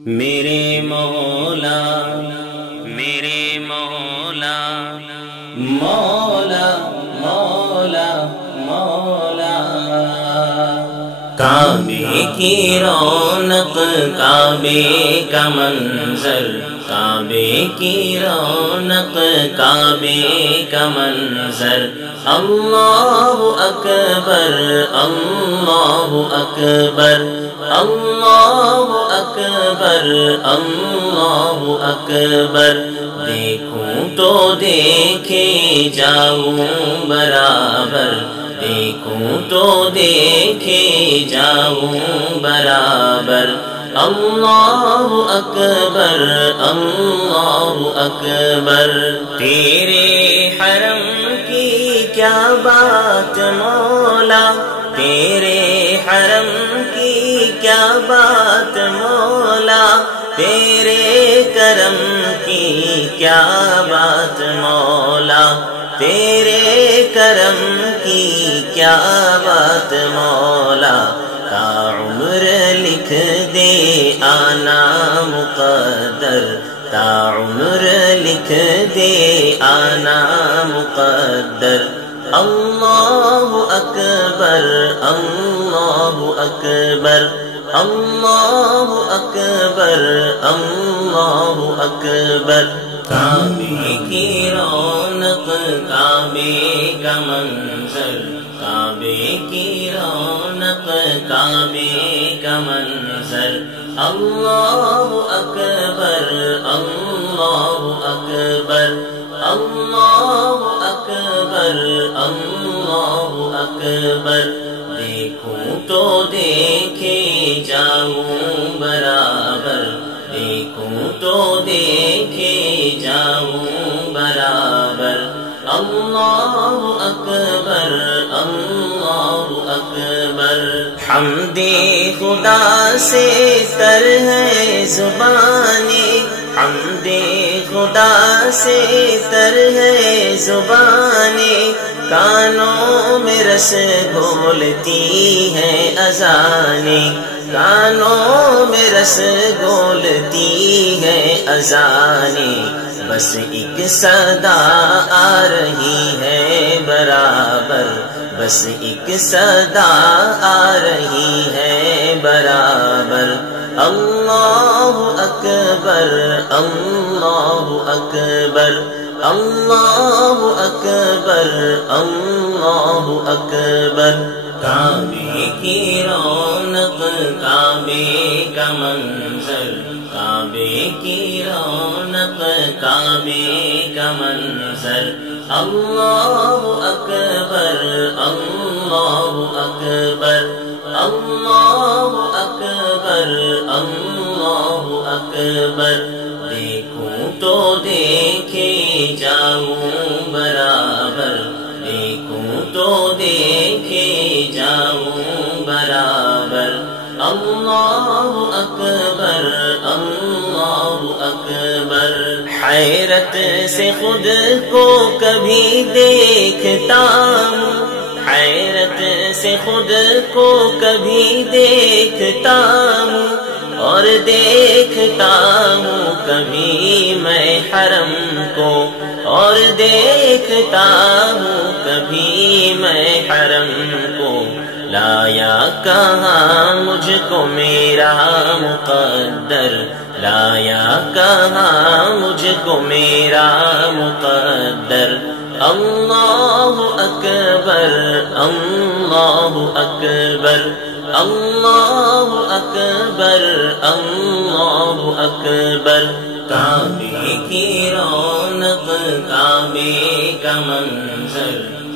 میرے مولا میرے مولا مولا مولا مولا کعبے کی رونق کعبے کا منظر کعبے کی رونق کعبے کا منظر اللہ اکبر اللہ اکبر اللہ اکبر اللہ اکبر دیکھوں تو دیکھے جاؤں برابر دیکھوں تو دیکھے جاؤں برابر اللہ اکبر اللہ اکبر تیرے حرم کی کیا بات مولا تیرے حرم کی کیا بات مولا تیرے کرم کی کیا بات مولا تیرے کرم کی کیا بات مولا تا عمر لکھ دے آنا مقدر تا عمر لکھ دے آنا مقدر اللہ اکبر اللہ اکبر اللہ اکبر اللہ اکبر کعبے کی رونق کعبے کا منظر کعبے کی رونق کعبے کا منظر اللہ اکبر اللہ اکبر اللہ اکبر اللہ اکبر دیکھوں تو دیکھے جاؤں برابر دیکھوں تو دیکھے جاؤں برابر اللہ اکبر اللہ اکبر حمد خدا سے تر ہے زبانیں حمد خدا سے تر ہے زبانیں کانوں میں رس گھولتی ہیں اذانیں کانوں میں رس گھولتی ہیں اذانیں بس ایک صدا آ رہی ہے برابر بس ایک صدا آ رہی ہے برابر اللہ اکبر اللہ اکبر اللہ اکبر اللہ اکبر کعبے کی رونق کعبے کا منظر کعبے کی رونق کعبے کا منظر اللہ اکبر اللہ اکبر اللہ اکبر اللہ اکبر دیکھوں تو دیکھے جاؤں برابر دیکھوں تو دیکھے جاؤں برابر اللہ اکبر اللہ اکبر حیرت سے خود کو کبھی دیکھتا ہوں حیرت سے خود کو کبھی دیکھتا ہوں اور دیکھتا ہوں کبھی میں حرم کو اور دیکھتا ہوں کبھی میں حرم کو لایا کہاں مجھ کو میرا مقدر لایا کہاں مجھ کو میرا مقدر اللہ اکبر اللہ اکبر اللہ اکبر اللہ اکبر کعبے کی رونق کعبے کا منظر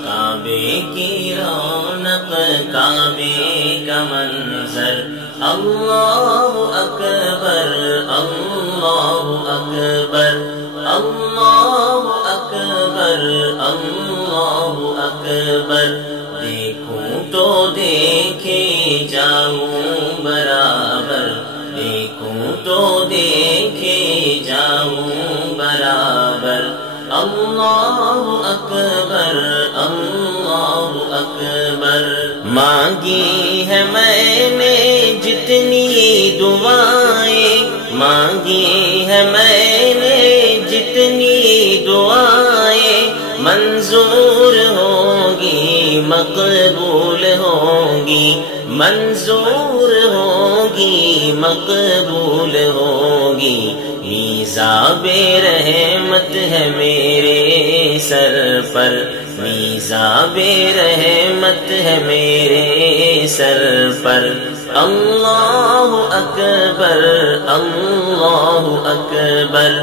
کعبے کی رونق کعبے کا منظر اللہ اکبر اللہ اکبر اللہ اکبر اللہ اکبر دیکھوں تو دیکھے جاؤں برابر دیکھوں تو دیکھے جاؤں برابر اللہ اکبر اللہ اکبر مانگی ہے میں نے جتنی دعائیں مانگی ہے میں نے جتنی دعائیں منظور ہوں گی مقبول ہوں گی منظور ہوں گی مقبول ہوں گی میزاب رحمت ہے میرے سر پر میزاب رحمت ہے میرے سر پر اللہ اکبر اللہ اکبر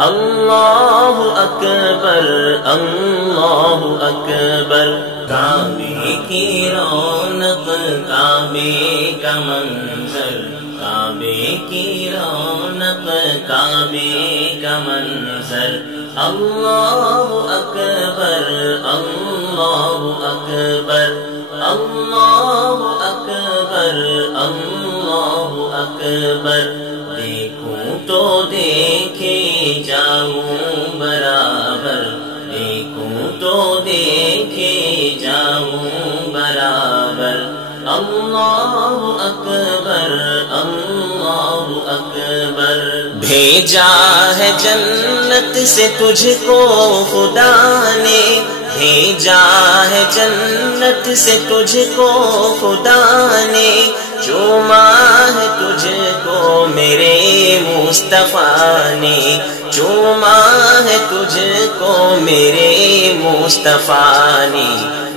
اللہ اکبر اللہ اکبر کعبے کی رونق کعبے کا منظر کعبے کی رونق کعبے کا منظر اللہ اکبر اللہ اکبر اللہ اکبر اللہ اکبر دیکھوں تو دیکھے جاؤں برابر دیکھوں تو دیکھے جاؤں برابر اللہ اکبر اللہ اکبر بھیجا ہے جنت سے تجھ کو خدا نے بھیجا ہے جنت سے تجھ کو خدا نے چوما ہے تجھ کو میرے مصطفیٰ نے چوما ہے تجھ کو میرے مصطفیٰ نے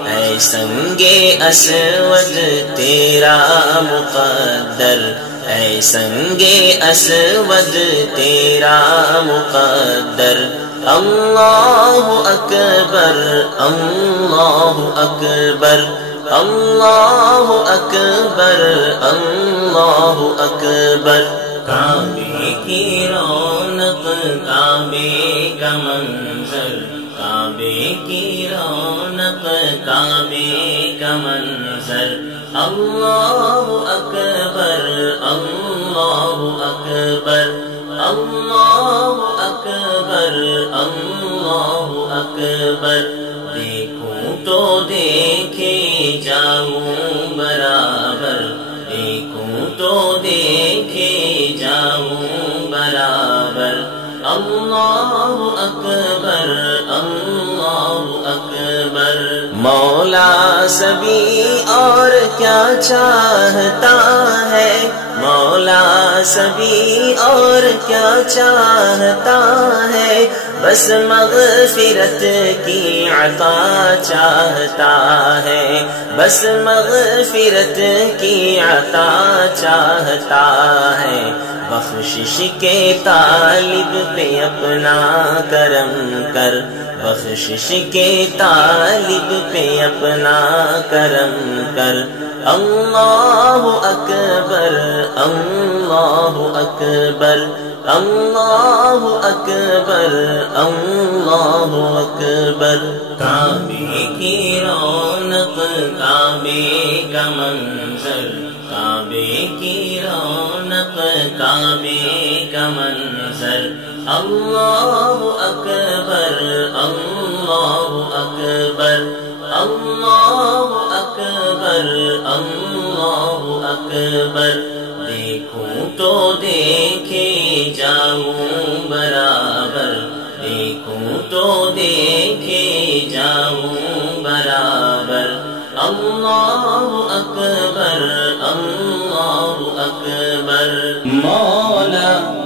اے سنگ اسود تیرا مقدر اے سنگ اسود تیرا مقدر اللہ اکبر اللہ اکبر اللہ اکبر اللہ اکبر کعبے کی رونق کعبے کا منظر کعبے کی رونق کعبے کا منظر اللہ اکبر اللہ اکبر اللہ اکبر اللہ اکبر دیکھوں تو دیکھے جاؤں برابر دیکھوں تو دیکھے جاؤں برابر اللہ اکبر اللہ اکبر مولا سبھی اور کیا چاہتا ہے مولا سبھی اور کیا چاہتا ہے بس مغفرت کی عطا چاہتا ہے بس مغفرت کی عطا چاہتا ہے بخشش کے طالب پہ اپنا کرم کر بخشش کے طالب پہ اپنا کرم کر اللہ اکبر اللہ اکبر اللہ اکبر اللہ اکبر کعبے کی رونق کعبے کا منظر کعبے کی رونق کعبے کا منظر اللہ اکبر اللہ اکبر اللہ اکبر اللہ اکبر دیکھوں تو دیکھے جاؤں برابر دیکھوں تو دیکھے جاؤں برابر اللہ اکبر اللہ اکبر مولا